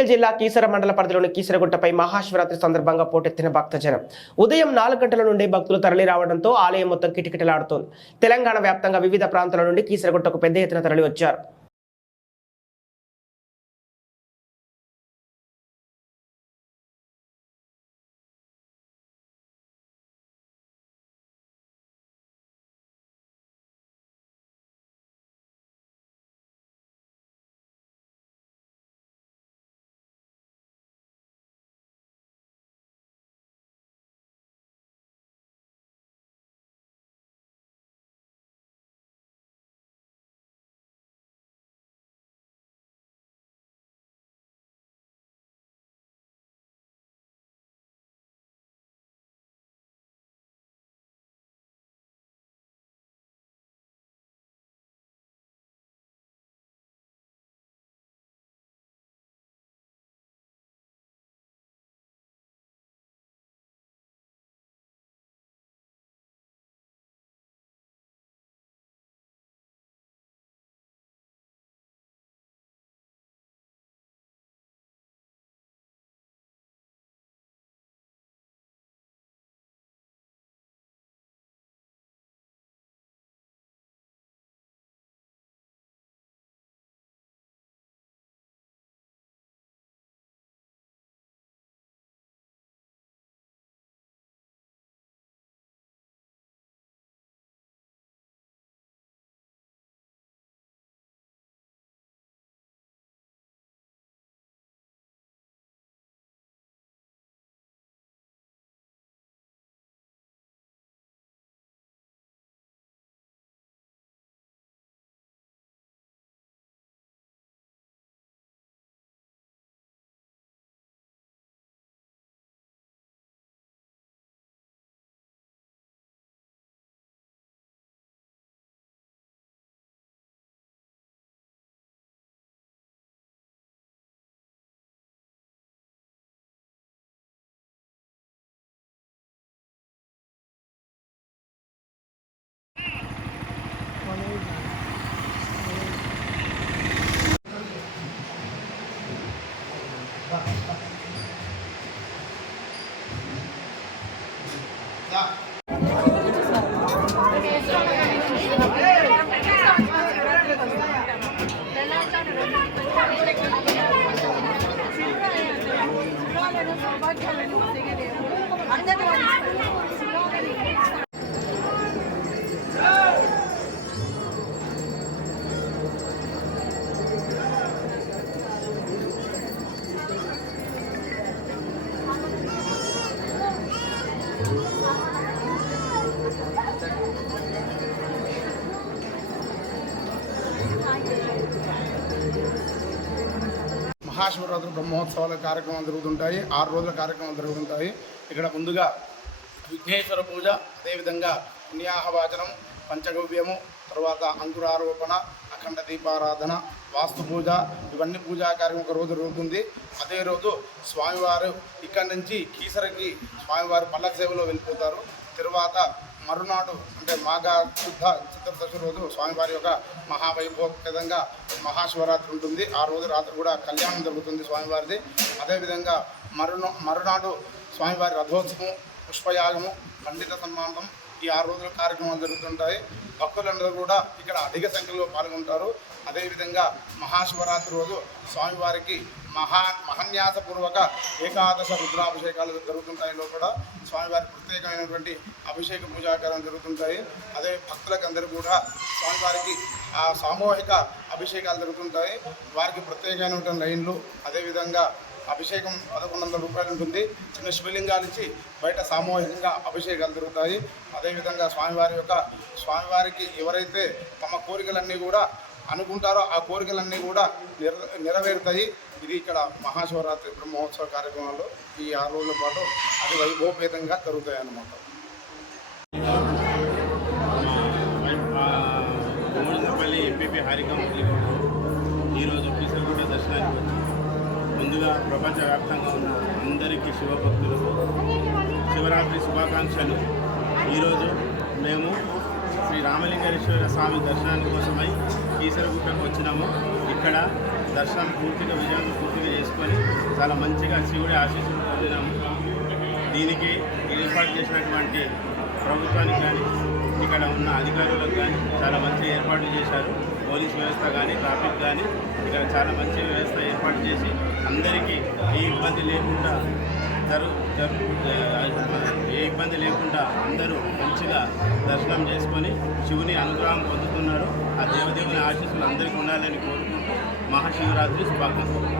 మేడ్చల్ జిల్లా కీసర మండల పరిధిలోని కీసరగుట్టపై మహాశివరాత్రి సందర్భంగా పోటెత్తిన భక్తజనం. ఉదయం 4 గంటల నుండి భక్తులు తరలి రావడంతో ఆలయం మొత్తం కిటకిటలాడుతోంది. తెలంగాణ వ్యాప్తంగా వివిధ ప్రాంతాల నుండి కీసరగుట్టకు పెద్ద ఎత్తున తరలి వచ్చారు. మహాశివరాత్రి బ్రహ్మోత్సవాల కార్యక్రమాలు జరుగుతుంటాయి. 6 రోజుల కార్యక్రమాలు జరుగుతుంటాయి. ఇక్కడ ముందుగా విఘ్నేశ్వర పూజ, అదేవిధంగా పుణ్యాహవాచనం, పంచగవ్యము, తర్వాత అంకురారోపణ, అఖండ దీపారాధన, వాస్తు పూజ, ఇవన్నీ పూజా కార్యక్రమం ఒక రోజు జరుగుతుంది. అదే రోజు స్వామివారు ఇక్కడి నుంచి కీసరకి స్వామివారు పల్లకి సేవలో వెళ్ళిపోతారు. తర్వాత మరునాడు అంటే మాఘ శుద్ధ చతుర్దశి రోజు స్వామివారి యొక్క మహావైభోగంగా మహాశివరాత్రి ఉంటుంది. ఆ రోజు రాత్రి కూడా కళ్యాణం జరుగుతుంది స్వామివారిది. అదేవిధంగా మరునాడు స్వామివారి రథోత్సవం, పుష్పయాగము, పండిత సన్మానం, ఈ 6 రోజుల కార్యక్రమాలు జరుగుతుంటాయి. భక్తులందరూ కూడా ఇక్కడ అధిక సంఖ్యలో పాల్గొంటారు. అదేవిధంగా మహాశివరాత్రి రోజు స్వామివారికి మహాన్యాసపూర్వక ఏకాదశ రుద్రాభిషేకాలు జరుగుతుంటాయి. లోపల స్వామివారి ప్రత్యేకమైనటువంటి అభిషేక పూజాకారం జరుగుతుంటాయి. అదే భక్తులకు అందరూ కూడా స్వామివారికి సామూహిక అభిషేకాలు జరుగుతుంటాయి. వారికి ప్రత్యేకమైనటువంటి లైన్లు, అదేవిధంగా అభిషేకం 1100 రూపాయలు ఉంటుంది. చిన్న శివలింగాలు ఇచ్చి బయట సామూహికంగా అభిషేకాలు జరుగుతాయి. అదేవిధంగా స్వామివారికి ఎవరైతే తమ కోరికలన్నీ కూడా అనుకుంటారో ఆ కోరికలన్నీ కూడా నెరవేరుతాయి. ఇది ఇక్కడ మహాశివరాత్రి బ్రహ్మోత్సవ కార్యక్రమాల్లో ఈ 6 రోజుల పాటు అది వైభవపేతంగా జరుగుతాయి అన్నమాట. ఎంపీపీ హారికం ఈరోజు కీసరగుట్ట దర్శనానికి వచ్చి ముందుగా ప్రపంచవ్యాప్తంగా ఉన్న అందరికీ శివభక్తులకు శివరాత్రి శుభాకాంక్షలు. ఈరోజు మేము శ్రీ రామలింగేశ్వర స్వామి దర్శనానికి కోసమై కీసరగుట్టకు వచ్చినాము. ఇక్కడ దర్శనం పూర్తిగా చేసుకొని చాలా మంచిగా శివుడి ఆశీస్సులు పొందినాము. దీనికి ఏర్పాటు చేసినటువంటి ప్రభుత్వానికి కానీ ఇక్కడ ఉన్న అధికారులకు కానీ చాలా మంచి ఏర్పాట్లు చేశారు. పోలీస్ వ్యవస్థ కానీ ట్రాఫిక్ కానీ ఇక్కడ చాలా మంచి వ్యవస్థ ఏర్పాటు చేసి అందరికీ ఏ ఇబ్బంది లేకుండా ఏ ఇబ్బంది లేకుండా అందరూ మంచిగా దర్శనం చేసుకొని శివుని అనుగ్రహం పొందుతున్నారు. ఆ దేవదేవుని ఆశీస్సులు అందరికీ ఉండాలని కోరుకుంటూ మహాశివరాత్రి శుభాకాంక్షలు.